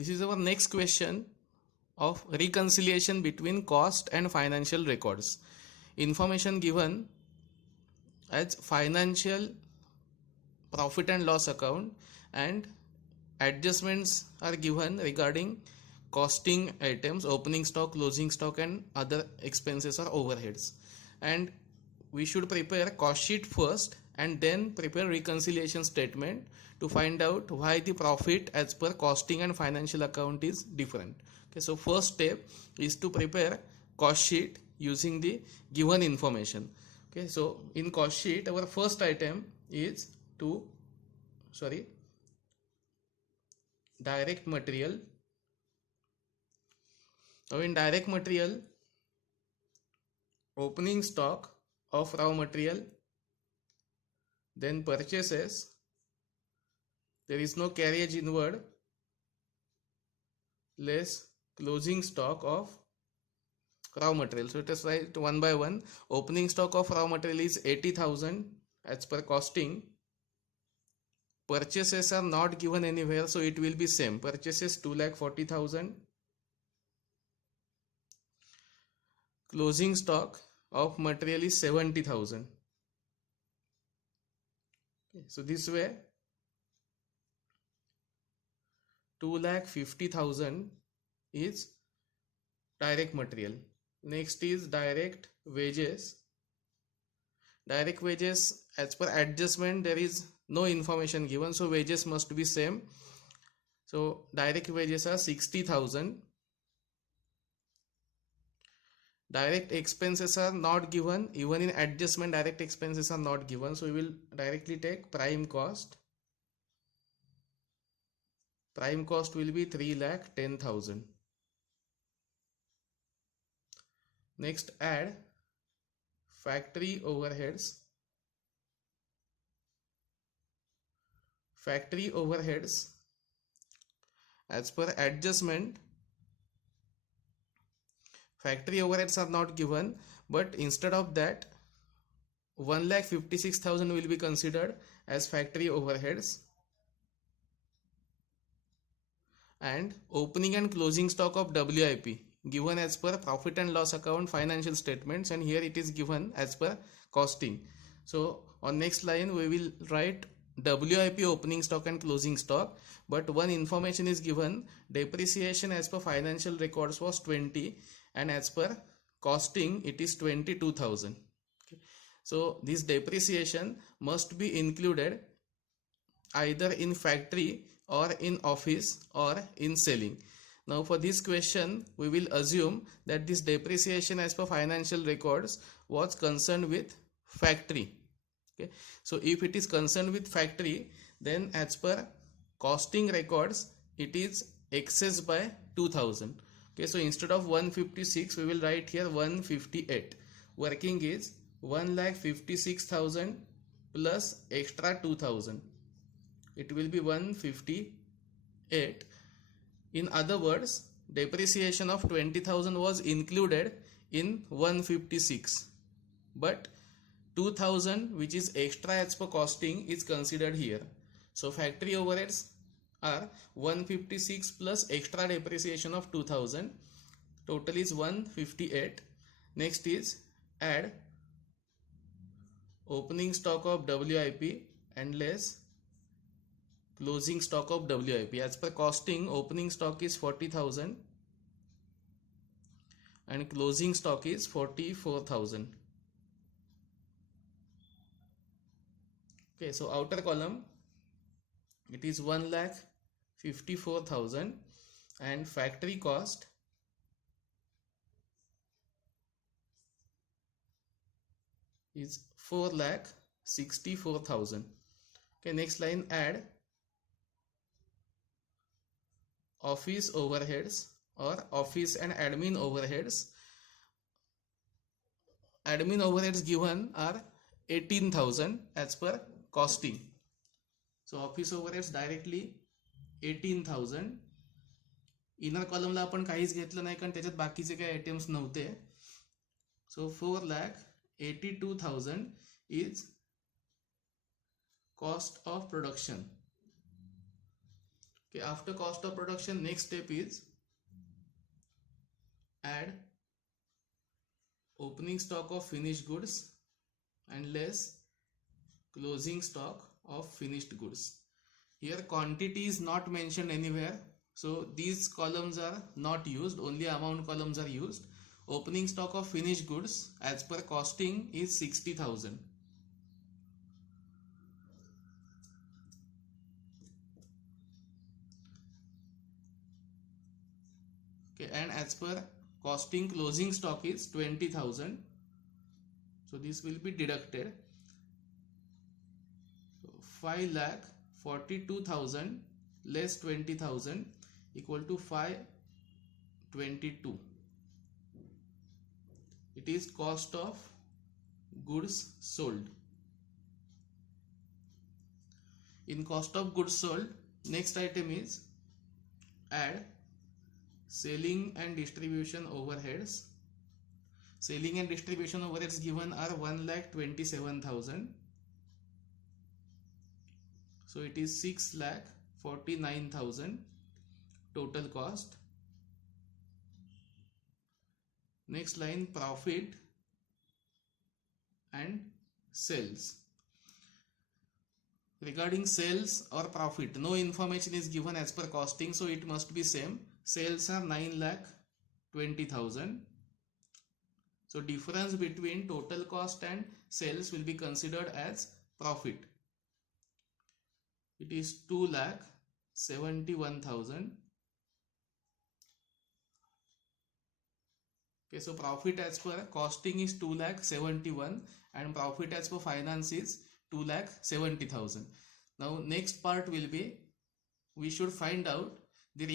This is our next question of reconciliation between cost and financial records. Information given as financial profit and loss account, and adjustments are given regarding costing items, opening stock, closing stock, and other expenses or overheads. And we should prepare cost sheet first and then prepare reconciliation statement to find out why the profit as per costing and financial account is different. Okay, so first step is to prepare cost sheet using the given information. Okay, so in cost sheet our first item is direct material. Now in direct material, opening stock of raw material, then purchases, there is no carriage inward, less closing stock of raw material. So it is right one by one. Opening stock of raw material is 80,000 as per costing. Purchases are not given anywhere, so it will be same. Purchases 2,40,000. Closing stock of material is 70,000. Okay, so this way 2,50,000 is direct material. Next is direct wages. Direct wages, as per adjustment there is no information given, so wages must be same. So direct wages are 60,000. Direct expenses are not given, even in adjustment direct expenses are not given, so we will directly take prime cost. Prime cost will be 3,10,000. Next, add factory overheads. Factory overheads, as per adjustment, factory overheads are not given, but instead of that 1,56,000 will be considered as factory overheads. And opening and closing stock of WIP given as per profit and loss account financial statements, and here it is given as per costing. So on next line we will write WIP opening stock and closing stock, but one information is given: depreciation as per financial records was 20 and as per costing it is 22,000. Okay. So this depreciation must be included either in factory or in office or in selling. Now for this question we will assume that this depreciation as per financial records was concerned with factory. Okay, so if it is concerned with factory, then as per costing records it is excess by 2,000. Okay, so instead of 156 we will write here 158. Working is 1,56,000 plus extra 2,000. It will be 158. In other words, depreciation of 20,000 was included in 156, but 2,000 which is extra as per costing is considered here. So factory overheads are 156 plus extra depreciation of 2,000. Total is 158. Next is add opening stock of WIP and less closing stock of WIP. As per costing, opening stock is 40,000 and closing stock is 44,000. Okay, so outer column it is 1,54,000 and factory cost is 4,64,000. Okay, next line add office overheads or office and admin overheads. Admin overheads given are 18,000 as per costing. So office overheads directly 18,000. Inner कॉलमला आपण काहीच घेतलं नाही कारण त्याच्यात बाकीचे काही items नव्हते. सो 4,82,000 is cost of production. Okay, after cost of production, next step is add opening stock of finished goods and less closing stock of finished goods. Here quantity is not mentioned anywhere, so these columns are not used, only amount columns are used. Opening stock of finished goods as per costing is 60,000. Okay, and as per costing closing stock is 20,000. So this will be deducted. So 5,42,000 less 20,000 equal to 522. It is cost of goods sold. In cost of goods sold, next item is add selling and distribution overheads. Selling and distribution overheads given are 1,27,000. So it is 6,49,000 total cost. Next line, profit and sales. Regarding sales or profit, no information is given as per costing, so it must be same. Sales are 9,20,000. So difference between total cost and sales will be considered as profit. It is 2,71,000. Okay, so profit as per costing is 2,71,000 and profit as per finance is 2,70,000. Now next part will be, we should find out the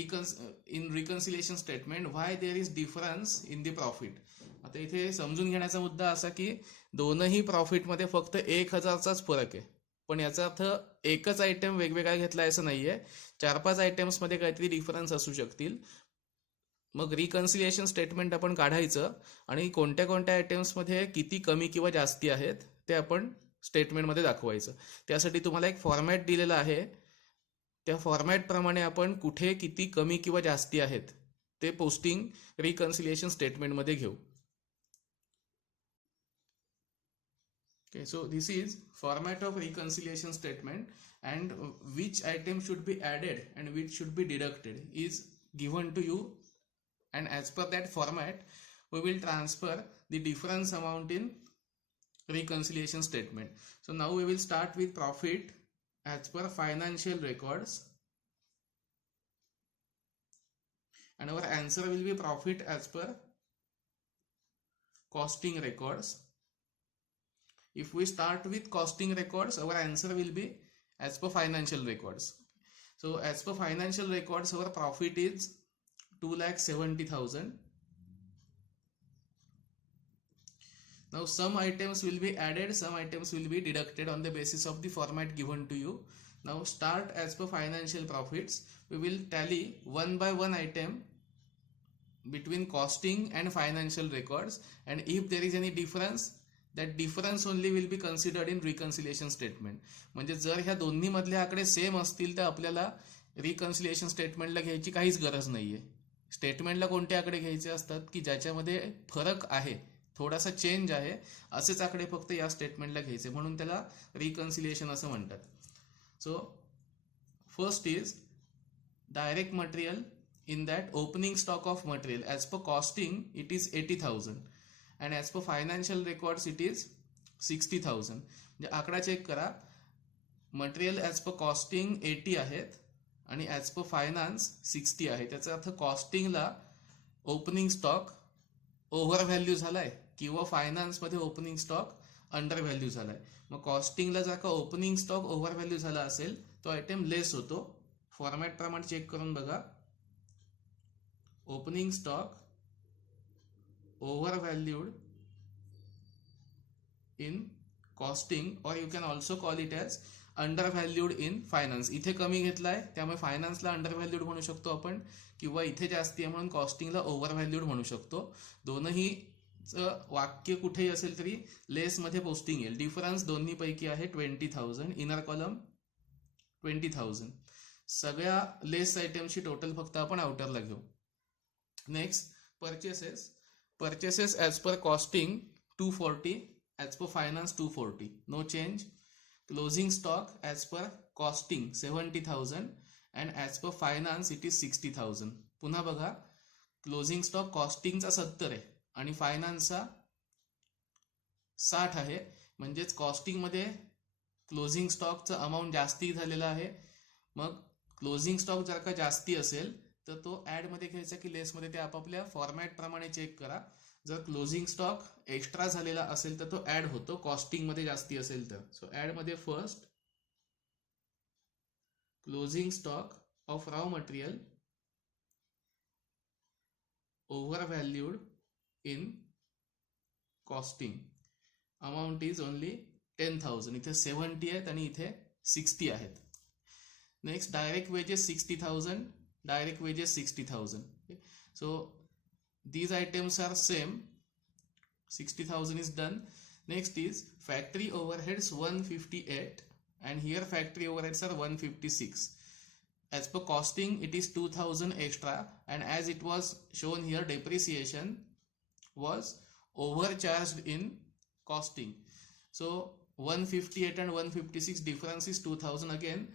in reconciliation statement why there is difference in the profit. आता इथे समजून घेण्याचा मुद्दा असा की दोनही profit मध्ये फक्त 1,000चाच फरक आहे, पण याचा अर्थ एकच आयटम वेगवेगळा घेतलाय असं नाहीये, 4-5 आयटम्स मध्ये काहीतरी डिफरन्स असू शकतील. मग रिकन्सिलिएशन स्टेटमेंट आपण काढायचं आणि कोणत्या कोणत्या आयटम्स मध्ये किती कमी किंवा जास्ती आहेत ते आपण स्टेटमेंट मध्ये दाखवायचं. त्यासाठी तुम्हाला एक फॉर्मॅट दिलेला आहे, त्या फॉर्मॅट प्रमाणे आपण कुठे किती कमी किंवा जास्ती आहेत ते पोस्टिंग रिकन्सिलिएशन स्टेटमेंट मध्ये घेऊ. Okay, so this is format of reconciliation statement, and which item should be added and which should be deducted is given to you, and as per that format we will transfer the difference amount in reconciliation statement. So now we will start with profit as per financial records, and our answer will be profit as per costing records. If we start with costing records, our answer will be as per financial records. So as per financial records, our profit is 2,70,000. Now some items will be added, some items will be deducted on the basis of the format given to you. Now start as per financial profits. We will tally one by one item between costing and financial records, and if there is any difference, that difference only will be considered in reconciliation statement. म्हणजे जर ह्या दोन्ही मधले आकडे same असतील तर आपल्याला reconciliation स्टेटमेंटला घ्यायची काहीच गरज नाहीये. स्टेटमेंटला कोणते आकडे घ्यायचे असतात की ज्याच्यामध्ये फरक आहे, थोडासा चेंज आहे, असेच आकडे फक्त या स्टेटमेंटला घ्यायचे, म्हणून त्याला रिकन्सिलिएशन असं म्हणतात. So first is direct material. In that opening stock of material as per costing it is 80,000 and as per financial records it is 60,000. म्हणजे आकडा चेक करा, मटेरियल ॲज पर कॉस्टिंग 80 आहेत आणि ॲज पर फायनान्स 60 आहे. त्याचा अर्थ कॉस्टिंगला opening stock over value झालाय किंवा फायनान्समध्ये ओपनिंग स्टॉक अंडर व्हॅल्यू झालाय. मग कॉस्टिंगला जर का ओपनिंग स्टॉक ओव्हर व्हॅल्यू झाला असेल तो आयटम लेस होतो. फॉर्मॅट प्रमाणे चेक करून बघा, opening stock overvalued in costing, or you can also call it as undervalued in finance. इथे कमी घेतलाय त्यामुळे फायनान्सला अंडरव्हॅल्यूड म्हणू शकतो आपण, किंवा इथे जास्ती आहे म्हणून कॉस्टिंगला ओव्हरव्हॅल्यूड म्हणू शकतो. दोनही वाक्य कुठेही असेल तरी लेस मध्ये पोस्टिंग येईल. डिफरन्स दोन्ही पैकी आहे 20,000. Inner column 20,000. सगळ्या लेस आयटमची टोटल फक्त आपण आउटरला घेऊ. Next purchases as per costing 240, as per finance 240, no change. Closing stock as per costing 70,000 and as per finance it is 60,000. पुन्हा बघा, क्लोजिंग स्टॉक कॉस्टिंगचा 70 आहे आणि फायनान्सचा 60 आहे, म्हणजेच कॉस्टिंगमध्ये क्लोजिंग स्टॉकचं अमाऊंट जास्ती झालेलं आहे. मग क्लोजिंग स्टॉक जर का जास्ती असेल तर तो ॲडमध्ये घ्यायचा की लेसमध्ये ते आपापल्या फॉर्मॅटप्रमाणे चेक करा. जर क्लोजिंग स्टॉक एक्स्ट्रा झालेला असेल तर तो ॲड होतो, कॉस्टिंगमध्ये जास्ती असेल तर. सो ॲडमध्ये first closing stock of raw material overvalued in costing, amount is only 10,000. इथे 70 आहेत आणि इथे 60 आहेत. Next direct wages 60,000, direct wages 60,000. Okay. So these items are same. 60,000 is done. Next is factory overheads 158 and here factory overheads are 156. As per costing it is 2,000 extra, and as it was shown here depreciation was overcharged in costing. So 158 and 156 difference is 2,000. Again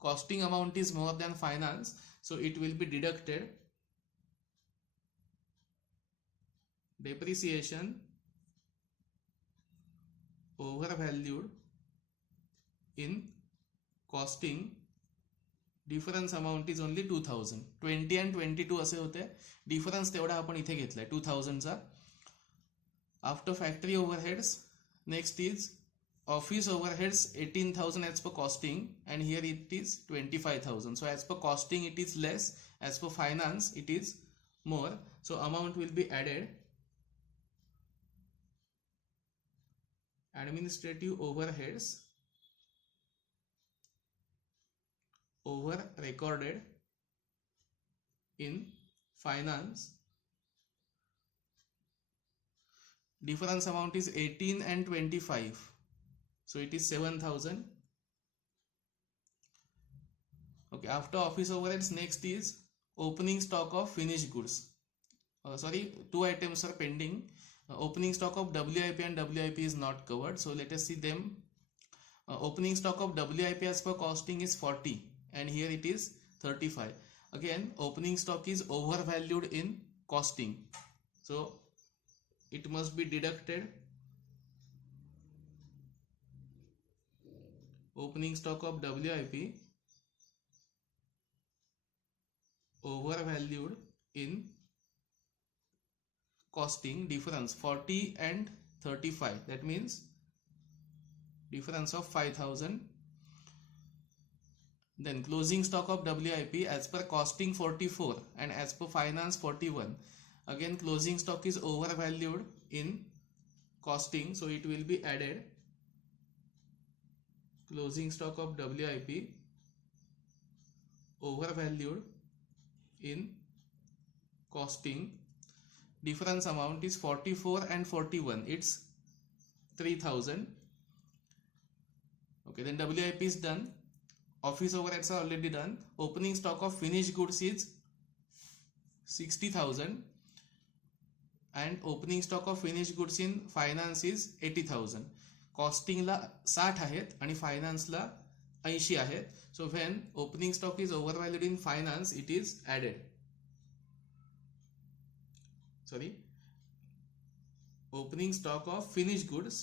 costing amount is more than finance, so it will be deducted. Depreciation overvalued in costing, difference amount is only 2,000. 20 and 22 असे होते, difference तेवढा आपण इथे घेतलाय 2,000 चा. After factory overheads next is office overheads 18,000 as per costing and here it is 25,000. So as per costing it is less, as per finance it is more, so amount will be added. Administrative overheads over recorded in finance, difference amount is 18 and 25, so it is 7,000. Okay, after office overheads next is opening stock of finished goods. Two items are pending. Opening stock of WIP and WIP is not covered, so let us see them. Opening stock of WIP as per costing is 40 and here it is 35. Again opening stock is overvalued in costing, so it must be deducted. Opening stock of WIP overvalued in costing, difference 40 and 35, that means difference of 5,000. Then closing stock of WIP as per costing 44 and as per finance 41. Again closing stock is overvalued in costing, so it will be added. Closing stock of WIP overvalued in costing, difference amount is 44 and 41, it's 3,000. Okay, then WIP is done. Office overheads are already done. Opening stock of finished goods is 60,000 and opening stock of finished goods in finance is 80,000. Costingला 60 आहेत आणि फायनान्सला 80 आहेत. So when opening stock is overvalued in finance it is added. Opening stock of finished goods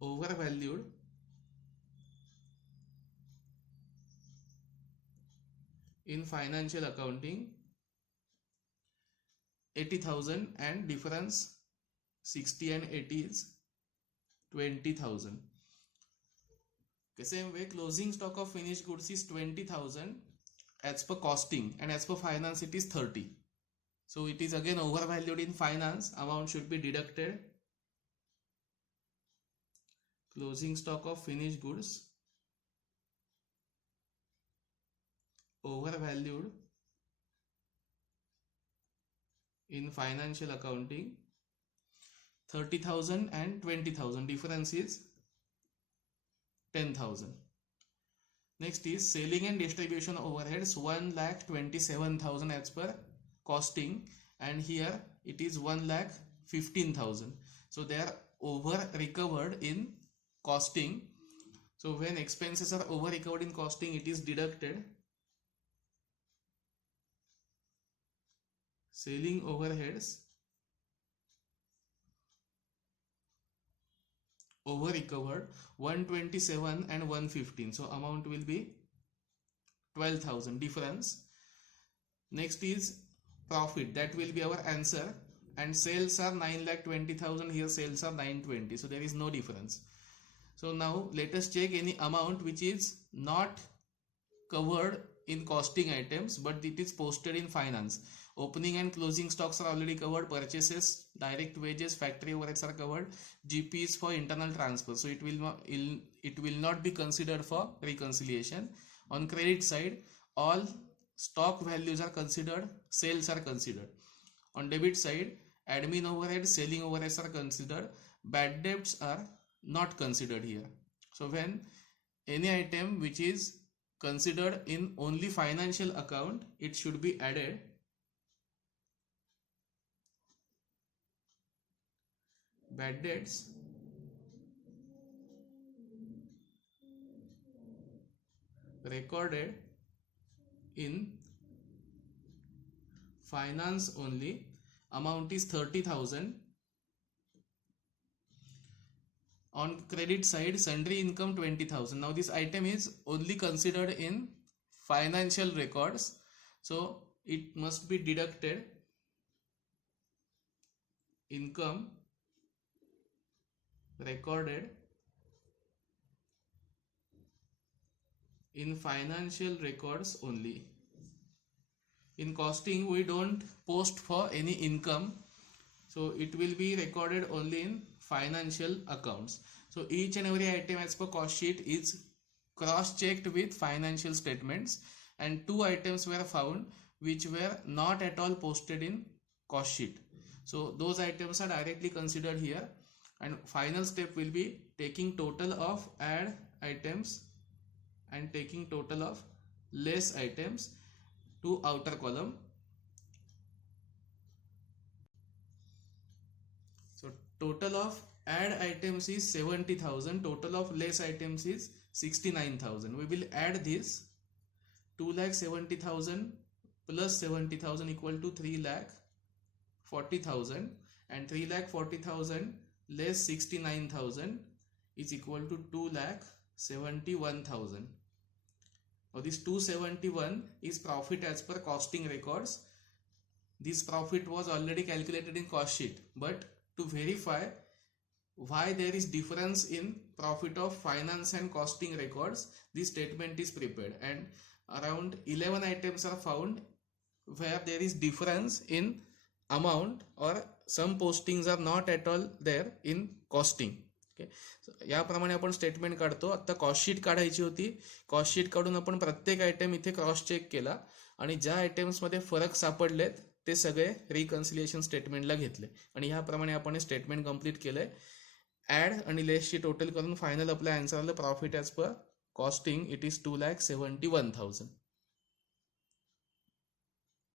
overvalued in financial accounting 80,000 and difference 60 and 80 is 20,000. The same way closing stock of finished goods is 20,000 as per costing and as per finance it is 30. So it is again overvalued in finance, amount should be deducted. Closing stock of finished goods overvalued in financial accounting 30,000 and 20,000, difference is 10,000. Next is selling and distribution overheads 1,27,000 as per costing, and here it is 1,15,000. So they are over recovered in costing. So when expenses are over recovered in costing, it is deducted. Selling overheads over recovered 127 and 115. So amount will be 12,000 difference. Next is profit, that will be our answer, and sales are 9,20,000, here sales are 920, so there is no difference. So now let us check any amount which is not covered in costing items but it is posted in finance. Opening and closing stocks are already covered, purchases, direct wages, factory overheads are covered, GP is for internal transfer, so it will not be considered for reconciliation. On credit side, all stock values are considered, sales are considered. On debit side, admin overhead, selling overheads are considered, bad debts are not considered here. So when any item which is considered in only financial account, it should be added. Bad debts recorded in finance only, amount is 30,000. On credit side, sundry income 20,000. Now this item is only considered in financial records, so it must be deducted. Income recorded in financial records only. In costing, we don't post for any income, so it will be recorded only in financial accounts. So each and every item as per cost sheet is cross-checked with financial statements, and 2 items were found which were not at all posted in cost sheet. So those items are directly considered here, and final step will be taking total of add items and taking total of less items to outer column. So total of add items is 70,000, total of less items is 69,000. We will add this 2,70,000 plus 70,000 equal to 3,40,000, and 3,40,000 less 69,000 is equal to 2,71,000. Now this 271 is profit as per costing records. This profit was already calculated in cost sheet, but to verify why there is difference in profit of finance and costing records, this statement is prepared, and around 11 items are found where there is difference in amount or some postings are not at all there in costing. Okay, याप्रमाणे आपण statement काढतो. आता cost sheet काढायची होती, cost sheet काढून आपण प्रत्येक item इथे क्रॉस चेक केला आणि ज्या आयटम्समध्ये फरक सापडलेत ते सगळे रिकन्सिलिएशन स्टेटमेंटला घेतले आणि ह्याप्रमाणे आपण स्टेटमेंट कंप्लीट केलंय. ऍड आणि लेसची टोटल करून फायनल आपल्या आन्सर आलं profit as per costing it is 2,71,000.